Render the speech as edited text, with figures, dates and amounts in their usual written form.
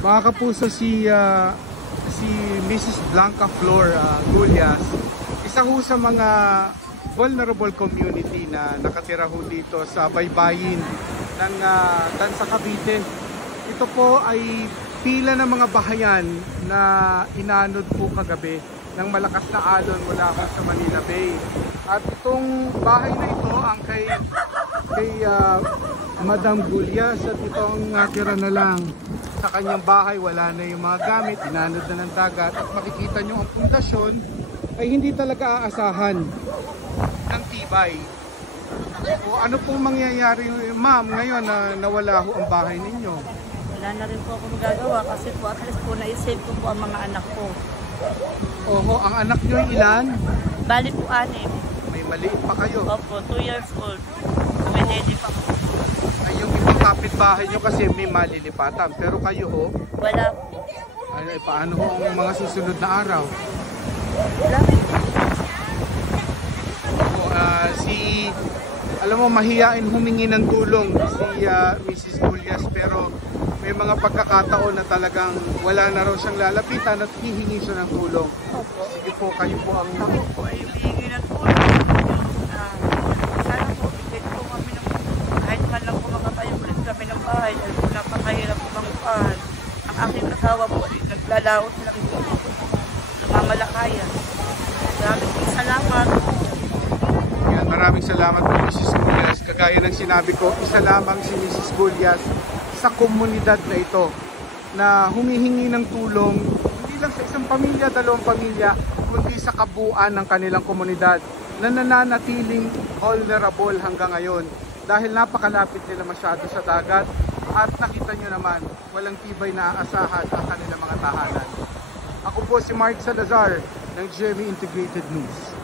Mga kapuso, si Mrs. Blanca Flor Gullias, isa ho sa mga vulnerable community na nakatira ho dito sa baybayin ng Tansa Cavite. Ito po ay pila ng mga bahayan na inanod po kagabi ng malakas na alon mula ho sa Manila Bay. At itong bahay na ito ang kay Madam Gullias, at ito ang natira na lang sa kanyang bahay. Wala na yung mga gamit, inanod na ng dagat, at makikita nyo ang pundasyon ay hindi talaga aasahan ng tibay. O ano pong mangyayari, ma'am, ngayon na nawala ho ang bahay ninyo? Wala na rin po ako magagawa kasi po at least po na-save ko po ang mga anak ko. Oho, ang anak nyo ilan? Bali po 6. May maliit pa kayo. Opo, 2 years old. Kuminedi pa po. Ay, yung ibang kapitbahay nyo kasi may malilipatan, pero kayo ho? Wala po. Ay, paano ho ang mga susunod na araw? Wala po. Alam mo, mahiyain humingi ng tulong si Mrs. Gullias, pero may mga pagkakataon na talagang wala na raw siyang lalapitan at hihingi siya ng tulong. Opo. Sige po, kayo po ang... Ako po ay hihingi ng tulong. Sana po, ibig po kami ng kahit man lang po makatayo ulit kami ng bahay dahil po napakahirap po mangupahan. Ang aking asawa po ay naglalaot lang po. Namamalakayan. Maraming salamat. Yan, maraming salamat po, Mrs. Gullias. Kagaya ng sinabi ko, isa lamang si Mrs. Gullias sa komunidad na ito na humihingi ng tulong hindi lang sa isang pamilya, 2 pamilya, kundi sa kabuuan ng kanilang komunidad na nananatiling vulnerable hanggang ngayon dahil napakalapit nila masyado sa dagat at nakita nyo naman walang tibay na aasahan ang kanilang mga tahanan. Ako po si Mark Salazar ng GMA Integrated News.